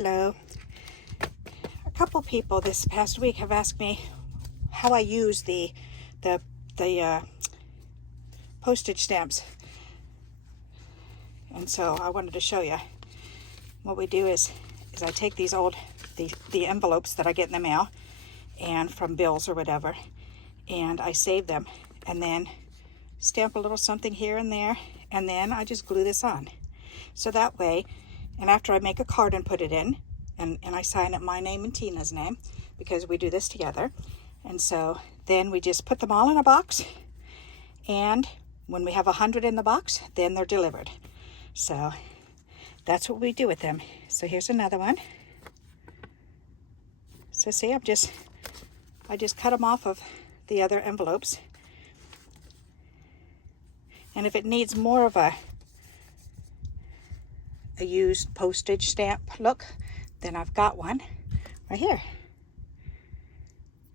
Hello. A couple people this past week have asked me how I use the postage stamps, and so I wanted to show you. What we do is I take these the envelopes that I get in the mail and from bills or whatever, and I save them and then stamp a little something here and there, and then I just glue this on. So that way, and after I make a card and put it in, and I sign it my name and Tina's name, because we do this together. And so then we just put them all in a box, and when we have 100 in the box, then they're delivered. So that's what we do with them. So here's another one. So see, I just cut them off of the other envelopes. And if it needs more of a used postage stamp look, then I've got one right here.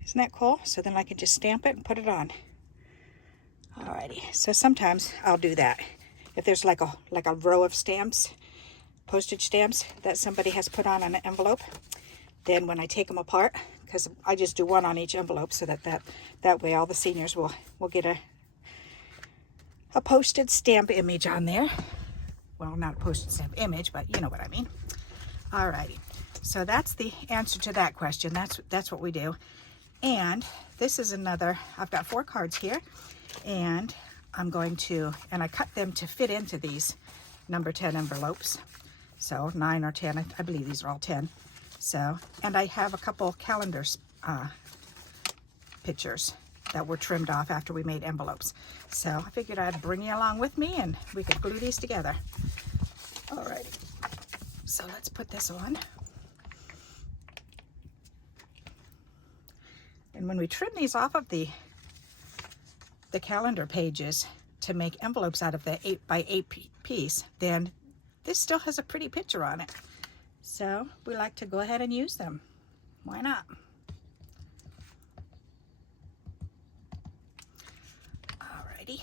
Isn't that cool? So then I can just stamp it and put it on. Alrighty, so sometimes I'll do that. If there's like a row of stamps, postage stamps that somebody has put on an envelope, then when I take them apart, because I just do one on each envelope, so that way all the seniors will get a postage stamp image on there. Well, not a postage stamp image, but you know what I mean. Alrighty, so that's the answer to that question. That's what we do. And this is another, I've got 4 cards here, and I'm going to, and I cut them to fit into these number 10 envelopes. So 9 or 10, I believe these are all 10. So, and I have a couple calendars pictures that were trimmed off after we made envelopes. So I figured I'd bring you along with me and we could glue these together. Alrighty, so let's put this on. And when we trim these off of the calendar pages to make envelopes out of the 8x8 piece, then this still has a pretty picture on it. So we like to go ahead and use them. Why not? Alrighty.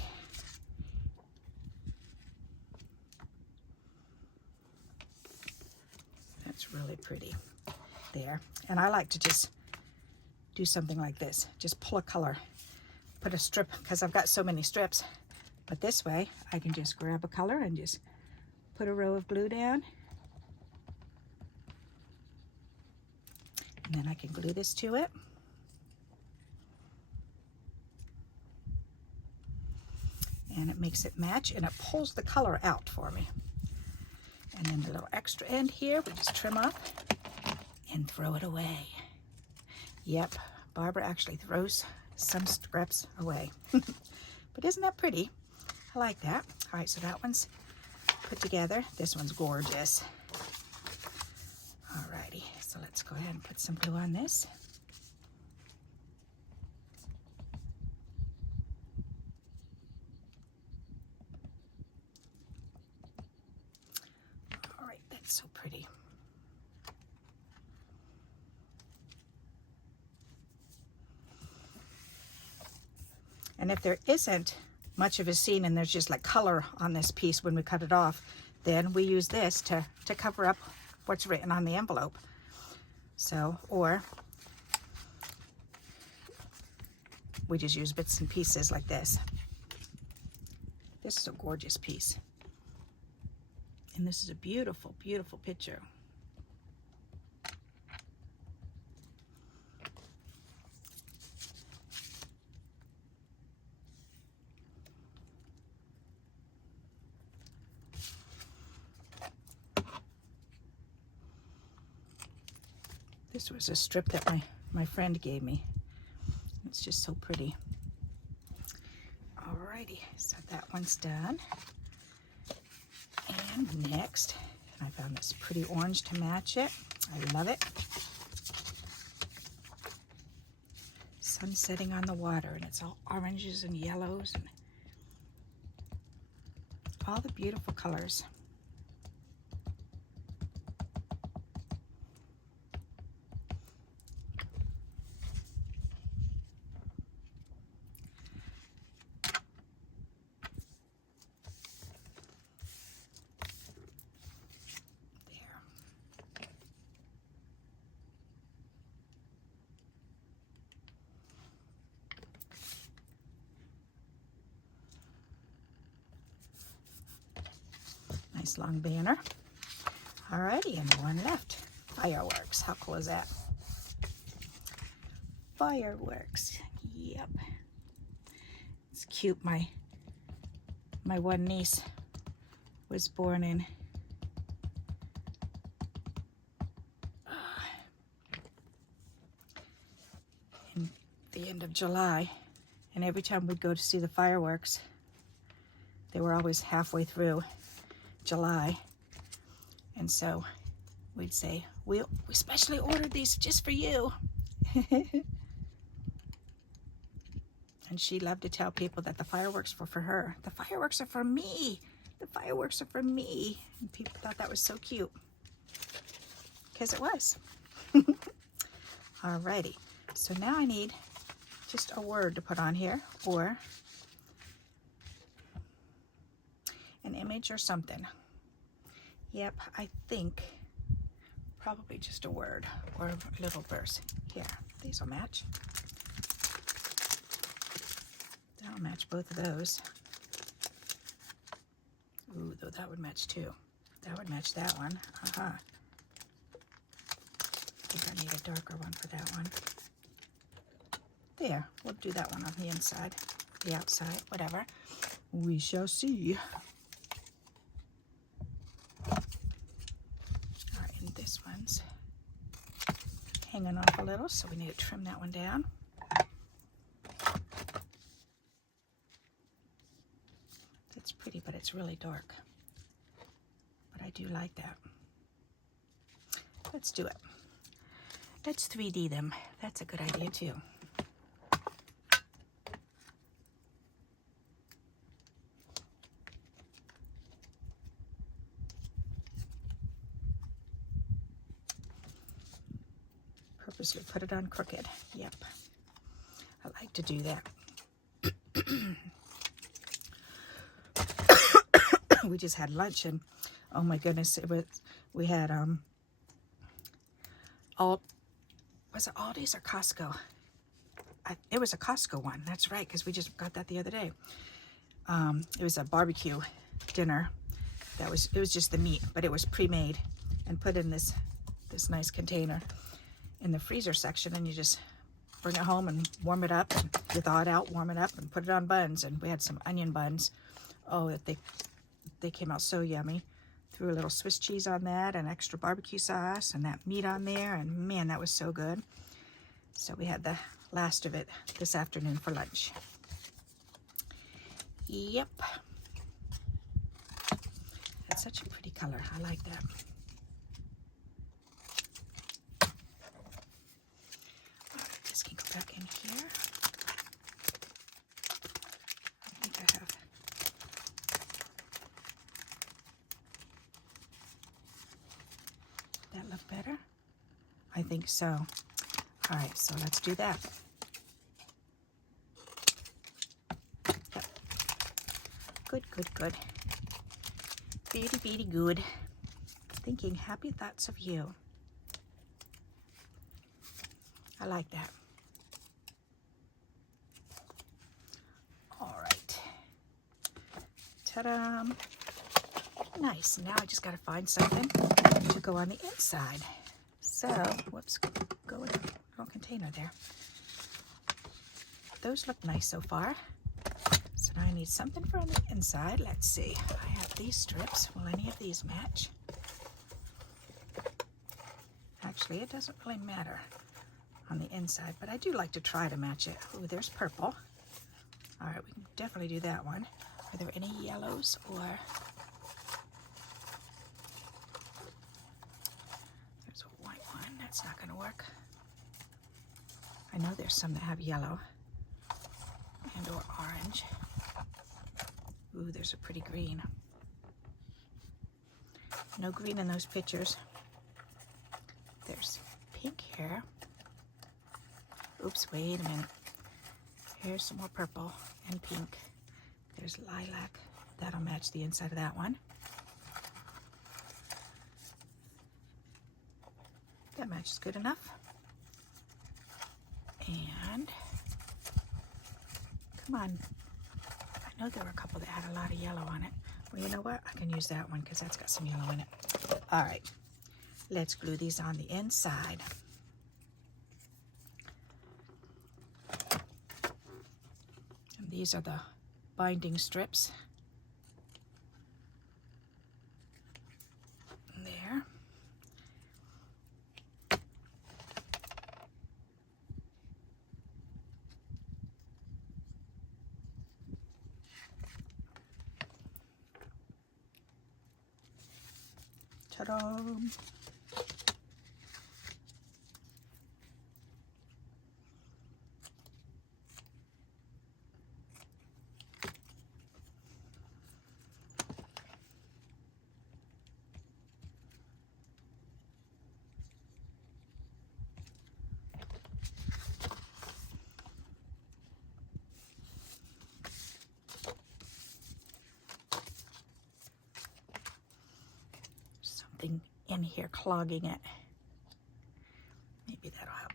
That's really pretty there. And I like to just do something like this. Just pull a color, put a strip, because I've got so many strips. But this way, I can just grab a color and just put a row of glue down. And then I can glue this to it. And it makes it match, and it pulls the color out for me. And then the little extra end here, we just trim off and throw it away. Yep, Barbara actually throws some strips away. But isn't that pretty? I like that. All right, so that one's put together. This one's gorgeous. Alrighty, so let's go ahead and put some glue on this. All right, that's so pretty. And if there isn't much of a scene and there's just like color on this piece when we cut it off, then we use this to cover up what's written on the envelope. So, or we just use bits and pieces like this. This is a gorgeous piece. And this is a beautiful, beautiful picture. This was a strip that my friend gave me. It's just so pretty. Alrighty, so that one's done. And next, I found this pretty orange to match it. I love it. Sun setting on the water, and it's all oranges and yellows and all the beautiful colors. Nice long banner. Alrighty, and one left. Fireworks. How cool is that? Fireworks. Yep. It's cute. My one niece was born in the end of July, and every time we'd go to see the fireworks, they were always halfway through July, and so we'd say, we specially ordered these just for you. And she loved to tell people that the fireworks were for her. The fireworks are for me. The fireworks are for me. And people thought that was so cute, because it was. Alrighty, so now I need just a word to put on here, or an image or something. Yep, I think probably just a word or a little verse. Here, these will match. That'll match both of those. Ooh, though that would match too. That would match that one. I think I need a darker one for that one. There, we'll do that one on the inside, the outside, whatever. We shall see. All right, and this one's hanging off a little, so we need to trim that one down. It's pretty, but it's really dark. But I do like that. Let's do it. Let's 3D them. That's a good idea too. Purposely put it on crooked. Yep. I like to do that. We just had lunch, and oh my goodness, we had was it Aldi's or Costco? It was a Costco one. That's right, because we just got that the other day. It was a barbecue dinner. It was just the meat, but it was pre-made and put in this nice container in the freezer section, and you just bring it home and warm it up, and you thaw it out, warm it up, and put it on buns. And we had some onion buns. Oh, they came out so yummy. Threw a little Swiss cheese on that and extra barbecue sauce and that meat on there, and man, that was so good. So we had the last of it this afternoon for lunch. Yep. It's such a pretty color. I like that. All right, this can go back in here. I think I have that look better? I think so. All right, so let's do that. Yep. Good, good, good. Beady, beady, good. Thinking happy thoughts of you. I like that. All right. Ta-da! Nice. Now I just got to find something to go on the inside. So, whoops, go in a little container there. Those look nice so far. So now I need something for on the inside. Let's see. I have these strips. Will any of these match? Actually, it doesn't really matter on the inside, but I do like to try to match it. Ooh, there's purple. All right, we can definitely do that one. Are there any yellows or... There's a white one. That's not going to work. I know there's some that have yellow and or orange. Ooh, there's a pretty green. No green in those pictures. There's pink here. Oops, wait a minute. Here's some more purple and pink. There's lilac. That'll match the inside of that one. That matches good enough. And come on. I know there were a couple that had a lot of yellow on it. Well, you know what? I can use that one because that's got some yellow in it. All right, let's glue these on the inside. And these are the binding strips. There. Ta-da! Something in here clogging it. Maybe that'll help.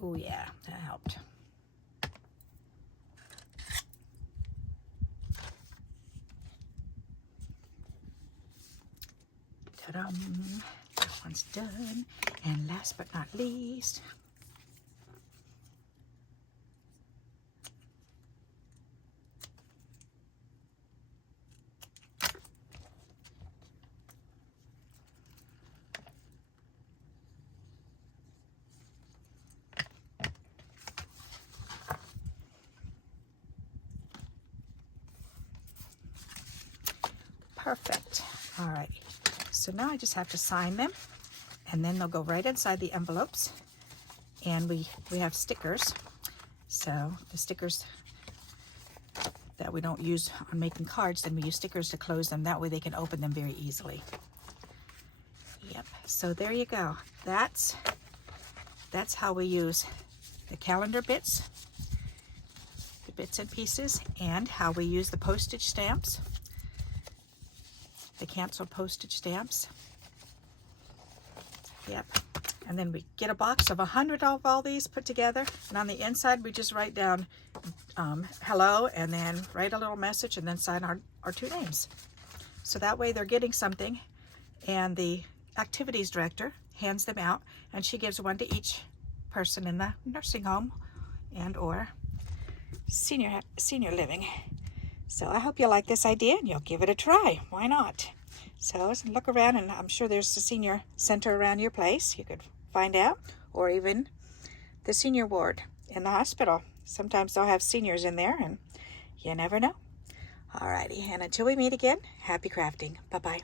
Oh yeah, that helped. Ta-da! That one's done. And last but not least, perfect. All right, so now I just have to sign them, and then they'll go right inside the envelopes. And we have stickers, so the stickers that we don't use on making cards, then we use stickers to close them. That way they can open them very easily. Yep, so there you go. That's how we use the calendar bits, the bits and pieces, and how we use the postage stamps, the canceled postage stamps. Yep. And then we get a box of 100 of all these put together, and on the inside we just write down hello, and then write a little message, and then sign our two names. So that way they're getting something, and the activities director hands them out, and she gives one to each person in the nursing home and or senior living. So I hope you like this idea and you'll give it a try. Why not? So look around, and I'm sure there's a senior center around your place. You could find out, or even the senior ward in the hospital. Sometimes they'll have seniors in there, and you never know. Alrighty, and until we meet again, happy crafting. Bye-bye.